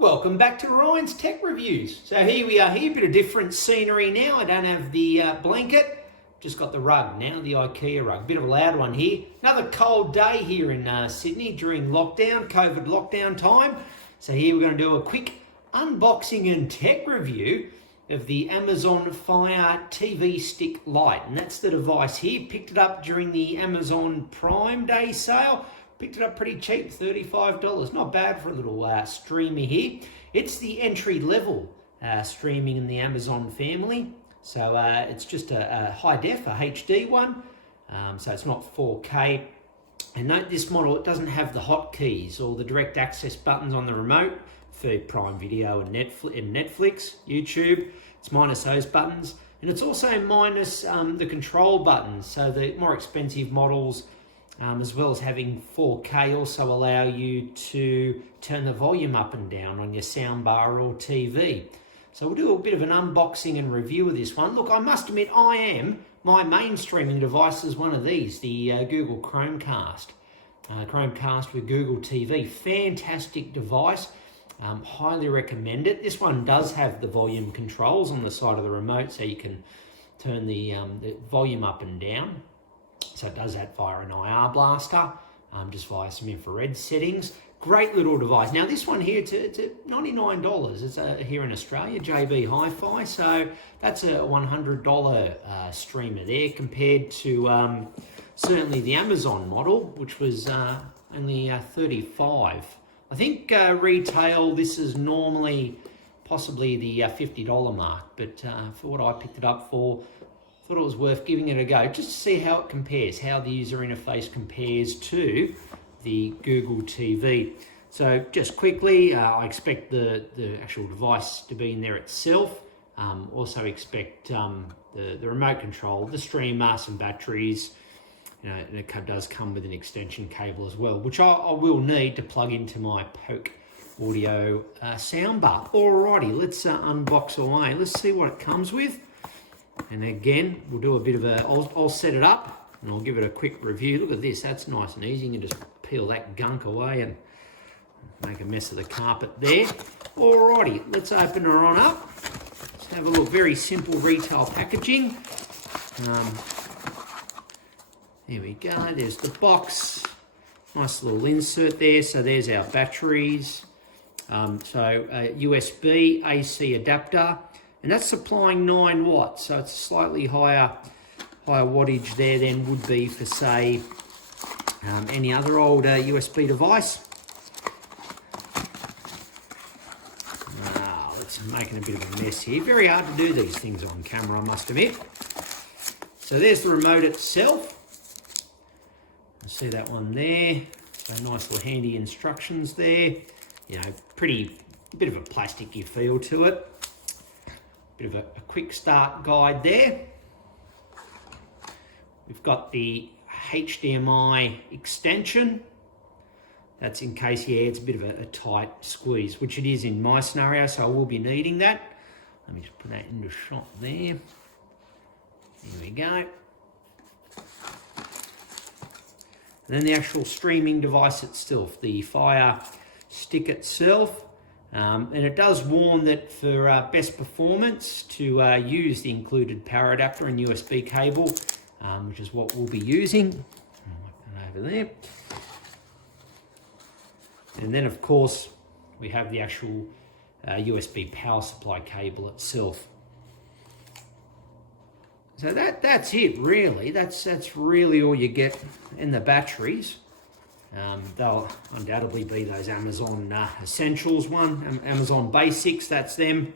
Welcome back to Ryan's Tech Reviews. So here we are here, a bit of different scenery now. I don't have the blanket, just got the rug now, the IKEA rug. Bit of a loud one here. Another cold day here in Sydney during lockdown, COVID lockdown time. So here we're going to do a quick unboxing and tech review of the Amazon Fire TV Stick Lite. And that's the device here. Picked it up during the Amazon Prime Day sale. Picked it up pretty cheap, $35. Not bad for a little streamer here. It's the entry-level streaming in the Amazon family. So it's just a high-def, a HD one. So it's not 4K. And note this model, it doesn't have the hotkeys or the direct access buttons on the remote for Prime Video and Netflix, YouTube. It's minus those buttons. And it's also minus the control buttons. So the more expensive models, as well as having 4K, also allow you to turn the volume up and down on your soundbar or TV. So we'll do a bit of an unboxing and review of this one. Look, I must admit, my main streaming device is one of these, the Google Chromecast. Chromecast with Google TV. Fantastic device. Highly recommend it. This one does have the volume controls on the side of the remote, so you can turn the volume up and down. So it does that via an IR blaster, just via some infrared settings. Great little device. Now this one here, it's at $99. It's here in Australia, JB Hi-Fi. So that's a $100 streamer there compared to certainly the Amazon model, which was only $35. I think retail, this is normally possibly the $50 mark, but for what I picked it up for, thought it was worth giving it a go just to see how it compares, how the user interface compares to the Google TV. So just quickly, I expect the actual device to be in there itself. Also expect the remote control, the streamer, some batteries. You know, and it does come with an extension cable as well, which I will need to plug into my Poke Audio soundbar. Alrighty, let's unbox away. Let's see what it comes with. And again, we'll do a bit of I'll set it up and I'll give it a quick review. Look at this, that's nice and easy. You can just peel that gunk away and make a mess of the carpet there. Alrighty, let's open her on up. Let's have a look. Very simple retail packaging. There we go, there's the box. Nice little insert there. So there's our batteries. USB AC adapter. And that's supplying 9 watts, so it's a slightly higher wattage there than would be for, say, any other old USB device. It's making a bit of a mess here. Very hard to do these things on camera, I must admit. So there's the remote itself. You see that one there. So nice little handy instructions there. You know, bit of a plasticky feel to it. Bit of a quick start guide there. We've got the HDMI extension. That's in case, it's a bit of a tight squeeze, which it is in my scenario, so I will be needing that. Let me just put that into shot there. There we go. And then the actual streaming device itself, the Fire Stick itself. And it does warn that for best performance to use the included power adapter and USB cable, which is what we'll be using. Over there. And then of course we have the actual USB power supply cable itself. So that's it really. That's really all you get in the batteries. They'll undoubtedly be those Amazon Essentials one, Amazon Basics, that's them,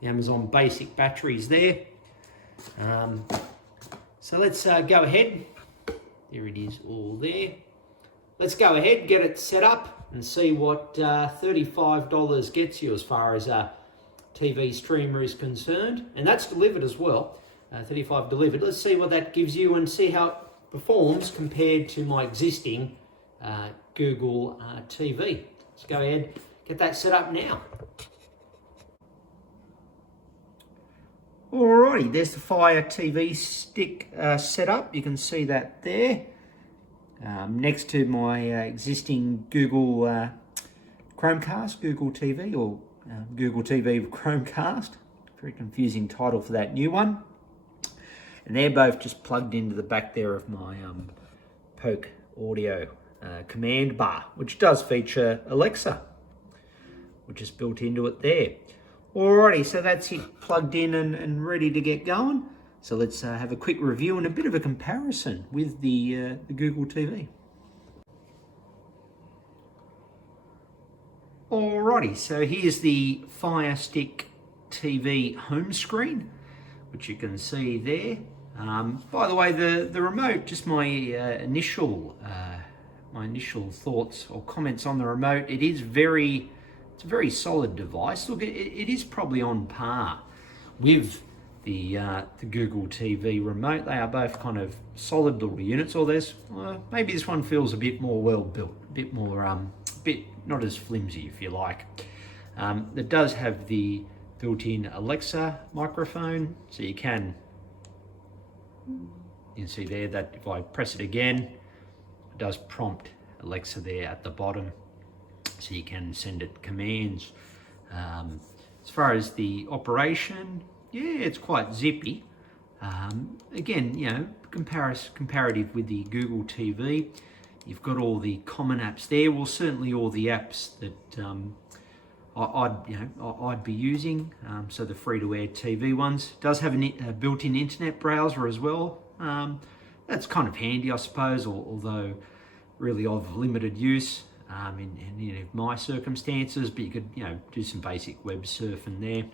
the Amazon Basic batteries there. So let's go ahead, there it is all there. Let's go ahead, get it set up and see what $35 gets you as far as a TV streamer is concerned. And that's delivered as well, $35 delivered. Let's see what that gives you and see how it performs compared to my existing Google TV. Let's go ahead, get that set up now. Alrighty, there's the Fire TV Stick set up. You can see that there. Next to my existing Google Chromecast, Google TV, or Google TV with Chromecast. Very confusing title for that new one. And they're both just plugged into the back there of my Poke Audio command bar, which does feature Alexa, which is built into it there. Alrighty, so that's it plugged in and ready to get going. So let's have a quick review and a bit of a comparison with the Google TV. Alrighty, so here's the Fire Stick TV home screen, which you can see there. By the way, the remote, just my initial thoughts or comments on the remote, it's a very solid device. Look, it is probably on par with the Google TV remote. They are both kind of solid little units, or maybe this one feels a bit more well built, a bit more not as flimsy, if you like. It does have the built-in Alexa microphone, so you can see there that if I press it again, it does prompt Alexa there at the bottom, so you can send it commands. As far as the operation, yeah, it's quite zippy. Again, you know, comparative with the Google TV, you've got all the common apps there. Well, certainly all the apps that I'd be using. So the free-to-air TV ones. It does have a built-in internet browser as well. That's kind of handy, I suppose, although really of limited use in my circumstances. But you could do some basic web surfing there.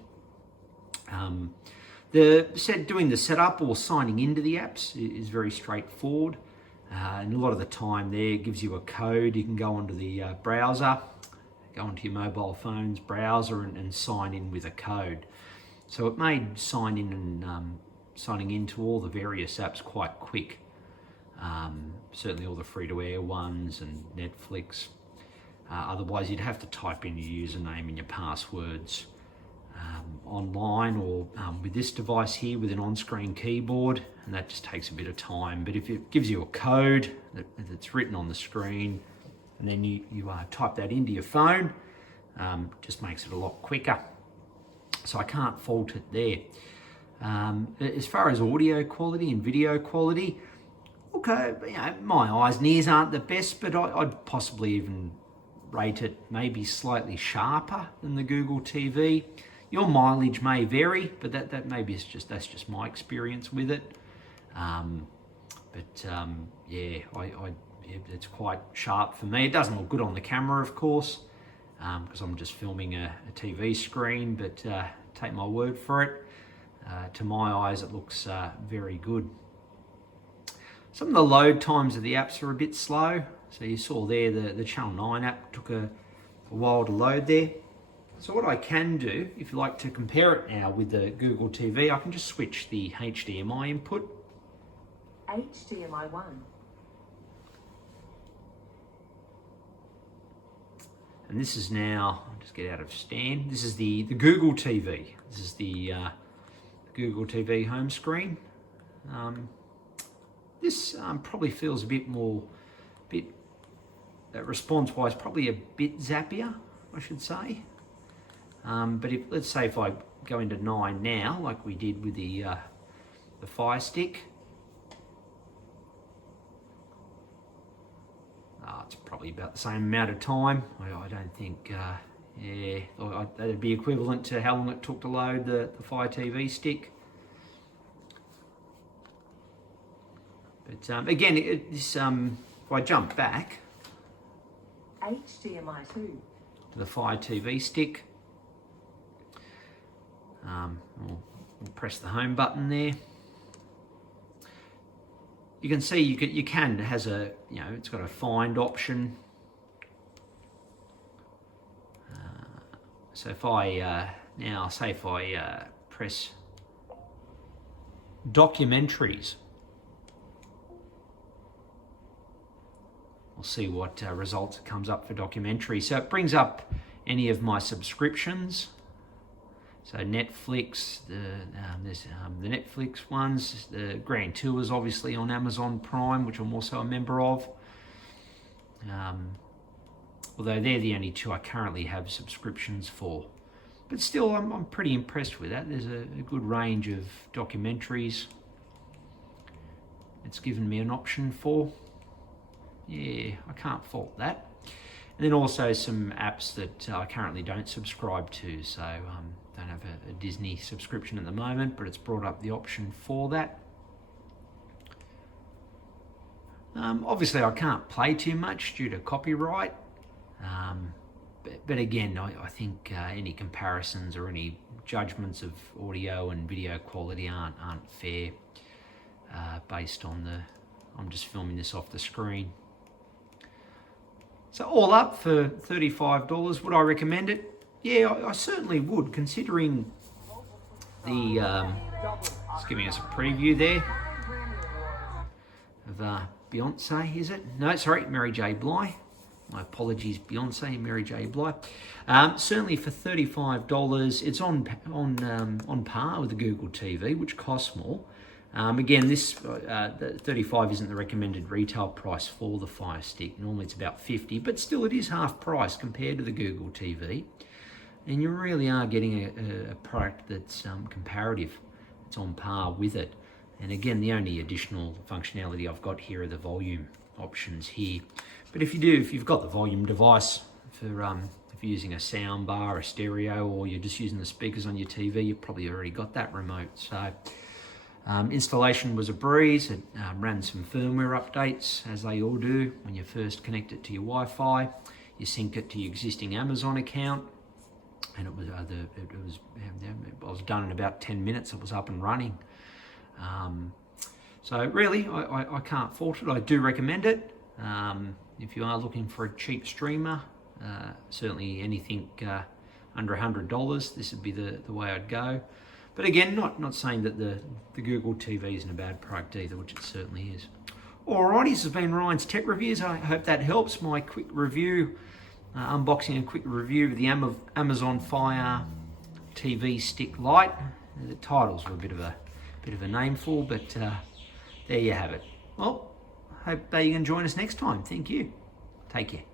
Doing the setup or signing into the apps is very straightforward. And a lot of the time there it gives you a code. You can go onto the browser, go onto your mobile phone's browser and sign in with a code. So it made signing into all the various apps quite quick. Certainly all the free-to-air ones and Netflix. Otherwise you'd have to type in your username and your passwords online, or with this device here with an on-screen keyboard, and that just takes a bit of time. But if it gives you a code that's written on the screen, and then you type that into your phone, just makes it a lot quicker. So I can't fault it there. As far as audio quality and video quality, okay, my eyes and ears aren't the best, but I'd possibly even rate it maybe slightly sharper than the Google TV. Your mileage may vary, but that maybe that's just my experience with it. It's quite sharp for me. It doesn't look good on the camera, of course, because I'm just filming a TV screen, but take my word for it. To my eyes, it looks very good. Some of the load times of the apps are a bit slow. So you saw there the Channel 9 app took a while to load there. So what I can do, if you like to compare it now with the Google TV, I can just switch the HDMI input. HDMI 1. And this is now, I'll just get out of stand. This is the Google TV. This is the Google TV home screen. This probably feels a bit response-wise, probably a bit zappier, I should say. But let's say if I go into 9 now, like we did with the Fire Stick, it's probably about the same amount of time. I don't think, that'd be equivalent to how long it took to load the Fire TV stick. But again, if I jump back HDMI 2 to the Fire TV stick, we'll press the home button there. You can see it has a, it's got a find option. So if I press documentaries, we'll see what results it comes up for documentaries. So it brings up any of my subscriptions. So Netflix, there's the Netflix ones, the Grand Tours obviously on Amazon Prime, which I'm also a member of. although they're the only two I currently have subscriptions for. But still, I'm pretty impressed with that. There's a good range of documentaries it's given me an option for. Yeah, I can't fault that. And then also some apps that I currently don't subscribe to, so don't have a Disney subscription at the moment, but it's brought up the option for that. Obviously, I can't play too much due to copyright, but again, I think any comparisons or any judgments of audio and video quality aren't fair based on I'm just filming this off the screen. So all up for $35, would I recommend it? Yeah, I certainly would, considering it's giving us a preview there of Beyonce, is it? No, sorry, Mary J. Blige. My apologies, Beyonce and Mary J. Blige. Certainly for $35, it's on par with the Google TV, which costs more. Again, this $35 isn't the recommended retail price for the Fire Stick. Normally it's about $50, but still it is half price compared to the Google TV. And you really are getting a product that's comparative. It's on par with it. And again, the only additional functionality I've got here are the volume options here. But if you've got the volume device for if you're using a sound bar, a stereo, or you're just using the speakers on your TV, you've probably already got that remote. So installation was a breeze. It ran some firmware updates, as they all do when you first connect it to your Wi-Fi. You sync it to your existing Amazon account, and it was done in about 10 minutes. It was up and running. So really, I can't fault it. I do recommend it. If you are looking for a cheap streamer, certainly anything under $100, this would be the way I'd go. But again, not saying that the Google TV isn't a bad product either, which it certainly is. Alrighty, this has been Ryan's Tech Reviews. I hope that helps. My quick review, unboxing and quick review of the Amazon Fire TV Stick Lite. The titles were a bit of a nameful, but there you have it. Well, hope you can join us next time. Thank you. Take care.